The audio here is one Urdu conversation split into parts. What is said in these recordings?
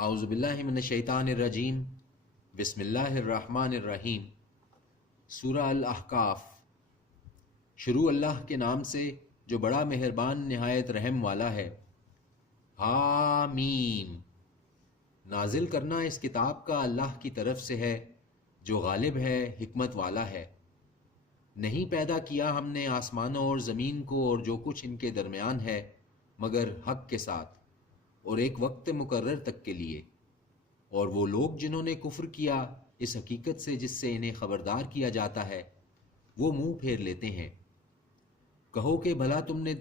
اعوذ باللہ من الشیطان الرجیم، بسم اللہ الرحمن الرحیم۔ سورہ الاحقاف۔ شروع اللہ کے نام سے جو بڑا مہربان نہایت رحم والا ہے۔ حامیم۔ نازل کرنا اس کتاب کا اللہ کی طرف سے ہے جو غالب ہے، حکمت والا ہے۔ نہیں پیدا کیا ہم نے آسمانوں اور زمین کو اور جو کچھ ان کے درمیان ہے مگر حق کے ساتھ اور ایک وقت مقرر تک کے لیے۔ اور وہ لوگ جنہوں نے کفر کیا اس حقیقت سے جس سے انہیں خبردار کیا جاتا ہے، وہ منہ پھیر لیتے ہیں۔ کہو کہ بھلا تم نے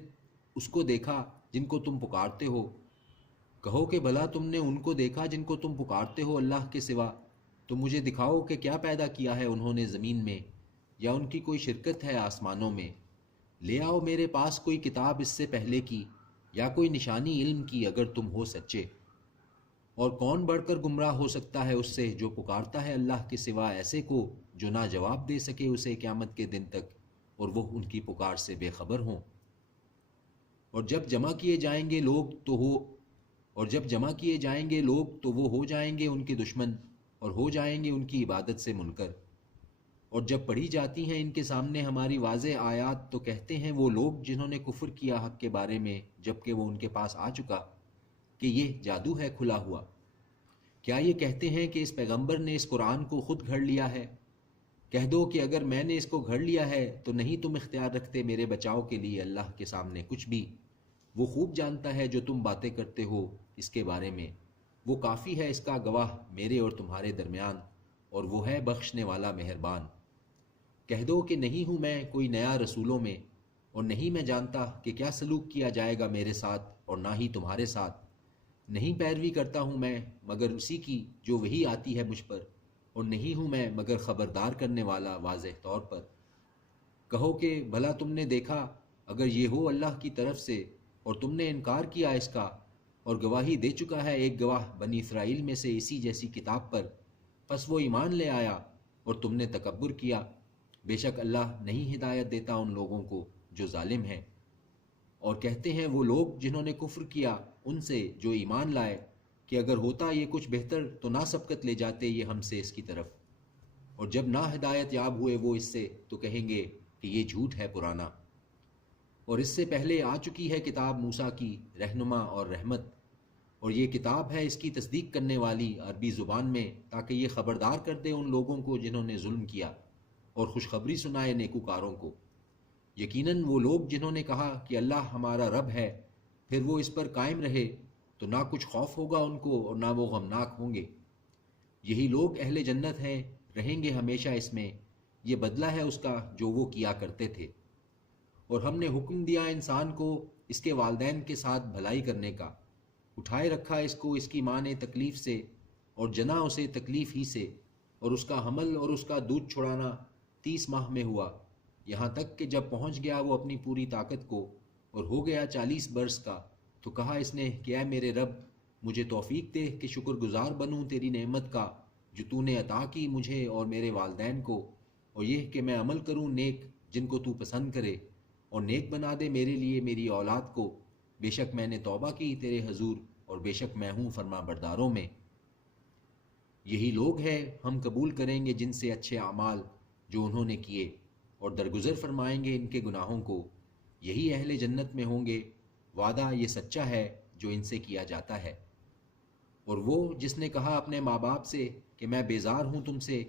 اس کو دیکھا جن کو تم پکارتے ہو، کہو کہ بھلا تم نے ان کو دیکھا جن کو تم پکارتے ہو اللہ کے سوا، تو مجھے دکھاؤ کہ کیا پیدا کیا ہے انہوں نے زمین میں، یا ان کی کوئی شرکت ہے آسمانوں میں۔ لے آؤ میرے پاس کوئی کتاب اس سے پہلے کی یا کوئی نشانی علم کی اگر تم ہو سچے۔ اور کون بڑھ کر گمراہ ہو سکتا ہے اس سے جو پکارتا ہے اللہ کے سوا ایسے کو جو نہ جواب دے سکے اسے قیامت کے دن تک، اور وہ ان کی پکار سے بے خبر ہوں۔ اور جب جمع کیے جائیں گے لوگ تو وہ ہو جائیں گے ان کے دشمن اور ہو جائیں گے ان کی عبادت سے منکر۔ اور جب پڑھی جاتی ہیں ان کے سامنے ہماری واضح آیات تو کہتے ہیں وہ لوگ جنہوں نے کفر کیا حق کے بارے میں جبکہ وہ ان کے پاس آ چکا کہ یہ جادو ہے کھلا ہوا۔ کیا یہ کہتے ہیں کہ اس پیغمبر نے اس قرآن کو خود گھڑ لیا ہے؟ کہہ دو کہ اگر میں نے اس کو گھڑ لیا ہے تو نہیں تم اختیار رکھتے میرے بچاؤ کے لیے اللہ کے سامنے کچھ بھی۔ وہ خوب جانتا ہے جو تم باتیں کرتے ہو اس کے بارے میں، وہ کافی ہے اس کا گواہ میرے اور تمہارے درمیان، اور وہ ہے بخشنے والا مہربان۔ کہہ دو کہ نہیں ہوں میں کوئی نیا رسولوں میں، اور نہیں میں جانتا کہ کیا سلوک کیا جائے گا میرے ساتھ اور نہ ہی تمہارے ساتھ۔ نہیں پیروی کرتا ہوں میں مگر اسی کی جو وحی آتی ہے مجھ پر، اور نہیں ہوں میں مگر خبردار کرنے والا واضح طور پر۔ کہو کہ بھلا تم نے دیکھا اگر یہ ہو اللہ کی طرف سے اور تم نے انکار کیا اس کا، اور گواہی دے چکا ہے ایک گواہ بنی اسرائیل میں سے اسی جیسی کتاب پر، پس وہ ایمان لے آیا اور تم نے تکبر کیا، بے شک اللہ نہیں ہدایت دیتا ان لوگوں کو جو ظالم ہیں۔ اور کہتے ہیں وہ لوگ جنہوں نے کفر کیا ان سے جو ایمان لائے کہ اگر ہوتا یہ کچھ بہتر تو نہ سبقت لے جاتے یہ ہم سے اس کی طرف، اور جب نہ ہدایت یاب ہوئے وہ اس سے تو کہیں گے کہ یہ جھوٹ ہے پرانا۔ اور اس سے پہلے آ چکی ہے کتاب موسیٰ کی رہنما اور رحمت، اور یہ کتاب ہے اس کی تصدیق کرنے والی عربی زبان میں تاکہ یہ خبردار کر دے ان لوگوں کو جنہوں نے ظلم کیا اور خوشخبری سنائے نیکوکاروں کو۔ یقیناً وہ لوگ جنہوں نے کہا کہ اللہ ہمارا رب ہے پھر وہ اس پر قائم رہے تو نہ کچھ خوف ہوگا ان کو اور نہ وہ غمناک ہوں گے۔ یہی لوگ اہل جنت ہیں، رہیں گے ہمیشہ اس میں، یہ بدلہ ہے اس کا جو وہ کیا کرتے تھے۔ اور ہم نے حکم دیا انسان کو اس کے والدین کے ساتھ بھلائی کرنے کا، اٹھائے رکھا اس کو اس کی ماں نے تکلیف سے اور جنا اسے تکلیف ہی سے، اور اس کا حمل اور اس کا دودھ چھڑانا 30 ماہ میں ہوا، یہاں تک کہ جب پہنچ گیا وہ اپنی پوری طاقت کو اور ہو گیا 40 برس کا، تو کہا اس نے کہ اے میرے رب مجھے توفیق دے کہ شکر گزار بنوں تیری نعمت کا جو تو نے عطا کی مجھے اور میرے والدین کو، اور یہ کہ میں عمل کروں نیک جن کو تو پسند کرے، اور نیک بنا دے میرے لیے میری اولاد کو، بے شک میں نے توبہ کی تیرے حضور اور بے شک میں ہوں فرما برداروں میں۔ یہی لوگ ہیں ہم قبول کریں گے جن سے اچھے اعمال جو انہوں نے کیے، اور درگزر فرمائیں گے ان کے گناہوں کو، یہی اہل جنت میں ہوں گے، وعدہ یہ سچا ہے جو ان سے کیا جاتا ہے۔ اور وہ جس نے کہا اپنے ماں باپ سے کہ میں بیزار ہوں تم سے،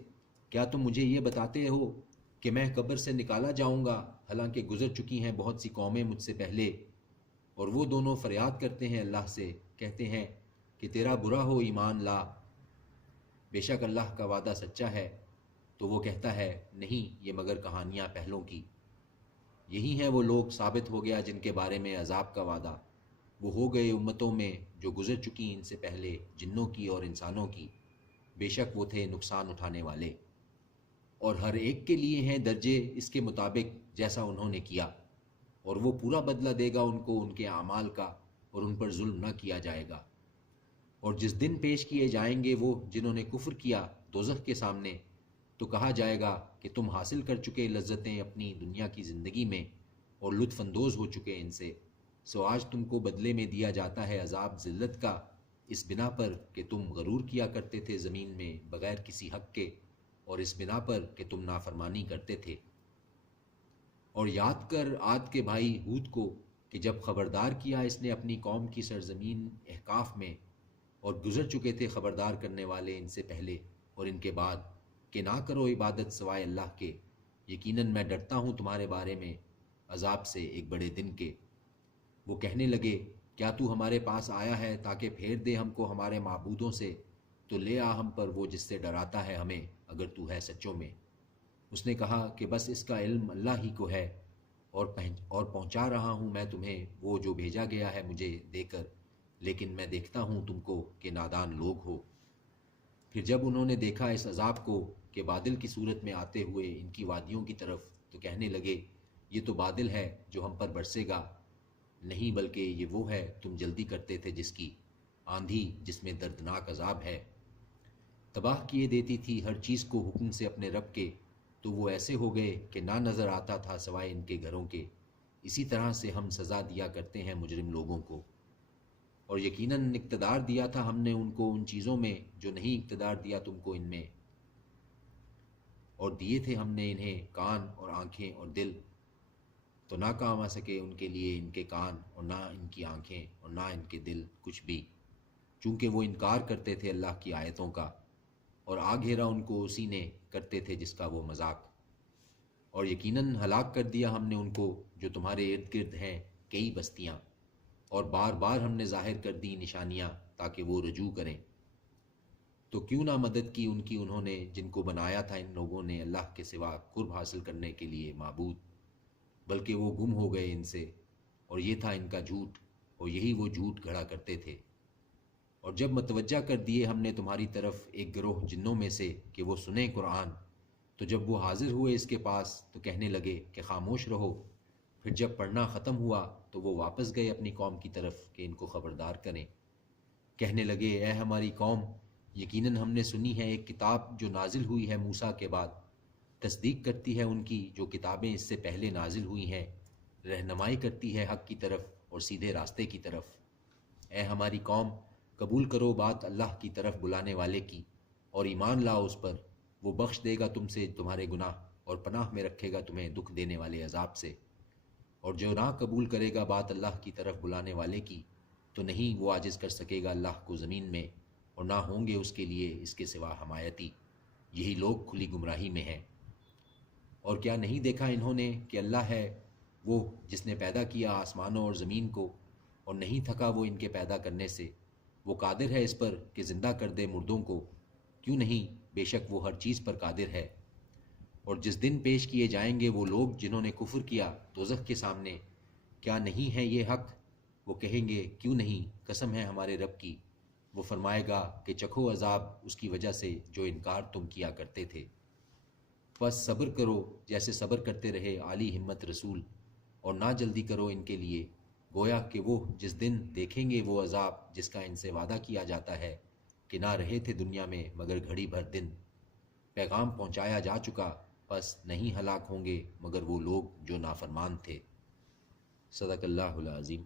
کیا تم مجھے یہ بتاتے ہو کہ میں قبر سے نکالا جاؤں گا، حالانکہ گزر چکی ہیں بہت سی قومیں مجھ سے پہلے۔ اور وہ دونوں فریاد کرتے ہیں اللہ سے، کہتے ہیں کہ تیرا برا ہو ایمان لا، بے شک اللہ کا وعدہ سچا ہے۔ تو وہ کہتا ہے نہیں یہ مگر کہانیاں پہلوں کی۔ یہی ہیں وہ لوگ ثابت ہو گیا جن کے بارے میں عذاب کا وعدہ، وہ ہو گئے امتوں میں جو گزر چکی ان سے پہلے، جنوں کی اور انسانوں کی، بے شک وہ تھے نقصان اٹھانے والے۔ اور ہر ایک کے لیے ہیں درجے اس کے مطابق جیسا انہوں نے کیا، اور وہ پورا بدلہ دے گا ان کو ان کے اعمال کا، اور ان پر ظلم نہ کیا جائے گا۔ اور جس دن پیش کیے جائیں گے وہ جنہوں نے کفر کیا دوزخ کے سامنے، تو کہا جائے گا کہ تم حاصل کر چکے لذتیں اپنی دنیا کی زندگی میں اور لطف اندوز ہو چکے ان سے، سو آج تم کو بدلے میں دیا جاتا ہے عذاب ذلت کا، اس بنا پر کہ تم غرور کیا کرتے تھے زمین میں بغیر کسی حق کے، اور اس بنا پر کہ تم نافرمانی کرتے تھے۔ اور یاد کر عاد کے بھائی ہود کو کہ جب خبردار کیا اس نے اپنی قوم کی سرزمین احقاف میں، اور گزر چکے تھے خبردار کرنے والے ان سے پہلے اور ان کے بعد، کہ نہ کرو عبادت سوائے اللہ کے، یقیناً میں ڈرتا ہوں تمہارے بارے میں عذاب سے ایک بڑے دن کے۔ وہ کہنے لگے کیا تو ہمارے پاس آیا ہے تاکہ پھیر دے ہم کو ہمارے معبودوں سے؟ تو لے آ ہم پر وہ جس سے ڈراتا ہے ہمیں، اگر تو ہے سچوں میں۔ اس نے کہا کہ بس اس کا علم اللہ ہی کو ہے، اور پہنچا رہا ہوں میں تمہیں وہ جو بھیجا گیا ہے مجھے دے کر، لیکن میں دیکھتا ہوں تم کو کہ نادان لوگ ہو۔ پھر جب انہوں نے دیکھا اس عذاب کو کہ بادل کی صورت میں آتے ہوئے ان کی وادیوں کی طرف، تو کہنے لگے یہ تو بادل ہے جو ہم پر برسے گا، نہیں بلکہ یہ وہ ہے تم جلدی کرتے تھے جس کی، آندھی جس میں دردناک عذاب ہے۔ تباہ کیے دیتی تھی ہر چیز کو حکم سے اپنے رب کے، تو وہ ایسے ہو گئے کہ نہ نظر آتا تھا سوائے ان کے گھروں کے۔ اسی طرح سے ہم سزا دیا کرتے ہیں مجرم لوگوں کو۔ اور یقیناً اقتدار دیا تھا ہم نے ان کو ان چیزوں میں جو نہیں اقتدار دیا تم کو ان میں، اور دیے تھے ہم نے انہیں کان اور آنکھیں اور دل، تو نہ کام آ سکے ان کے لیے ان کے کان اور نہ ان کی آنکھیں اور نہ ان کے دل کچھ بھی، چونکہ وہ انکار کرتے تھے اللہ کی آیتوں کا، اور آ گھیرا ان کو اسی نے کرتے تھے جس کا وہ مذاق۔ اور یقیناً ہلاک کر دیا ہم نے ان کو جو تمہارے ارد گرد ہیں کئی بستیاں، اور بار بار ہم نے ظاہر کر دی نشانیاں تاکہ وہ رجوع کریں۔ تو کیوں نہ مدد کی ان کی انہوں نے جن کو بنایا تھا ان لوگوں نے اللہ کے سوا قرب حاصل کرنے کے لیے معبود، بلکہ وہ گم ہو گئے ان سے، اور یہ تھا ان کا جھوٹ، اور یہی وہ جھوٹ گھڑا کرتے تھے۔ اور جب متوجہ کر دیے ہم نے تمہاری طرف ایک گروہ جنوں میں سے کہ وہ سنیں قرآن، تو جب وہ حاضر ہوئے اس کے پاس تو کہنے لگے کہ خاموش رہو۔ پھر جب پڑھنا ختم ہوا تو وہ واپس گئے اپنی قوم کی طرف کہ ان کو خبردار کریں۔ کہنے لگے اے ہماری قوم، یقیناً ہم نے سنی ہے ایک کتاب جو نازل ہوئی ہے موسیٰ کے بعد، تصدیق کرتی ہے ان کی جو کتابیں اس سے پہلے نازل ہوئی ہیں، رہنمائی کرتی ہے حق کی طرف اور سیدھے راستے کی طرف۔ اے ہماری قوم، قبول کرو بات اللہ کی طرف بلانے والے کی، اور ایمان لاؤ اس پر، وہ بخش دے گا تم سے تمہارے گناہ، اور پناہ میں رکھے گا تمہیں دکھ دینے والے عذاب سے۔ اور جو نہ قبول کرے گا بات اللہ کی طرف بلانے والے کی، تو نہیں وہ عاجز کر سکے گا اللہ کو زمین میں، اور نہ ہوں گے اس کے لیے اس کے سوا حمایتی۔ یہی لوگ کھلی گمراہی میں ہیں۔ اور کیا نہیں دیکھا انہوں نے کہ اللہ ہے وہ جس نے پیدا کیا آسمانوں اور زمین کو، اور نہیں تھکا وہ ان کے پیدا کرنے سے، وہ قادر ہے اس پر کہ زندہ کر دے مردوں کو، کیوں نہیں، بے شک وہ ہر چیز پر قادر ہے۔ اور جس دن پیش کیے جائیں گے وہ لوگ جنہوں نے کفر کیا دوزخ کے سامنے، کیا نہیں ہے یہ حق؟ وہ کہیں گے کیوں نہیں، قسم ہے ہمارے رب کی۔ وہ فرمائے گا کہ چکھو عذاب اس کی وجہ سے جو انکار تم کیا کرتے تھے۔ بس صبر کرو جیسے صبر کرتے رہے عالی ہمت رسول، اور نہ جلدی کرو ان کے لیے، گویا کہ وہ جس دن دیکھیں گے وہ عذاب جس کا ان سے وعدہ کیا جاتا ہے کہ نہ رہے تھے دنیا میں مگر گھڑی بھر دن، پیغام پہنچایا جا چکا، بس نہیں ہلاک ہوں گے مگر وہ لوگ جو نافرمان تھے۔ صدق اللہ العظیم۔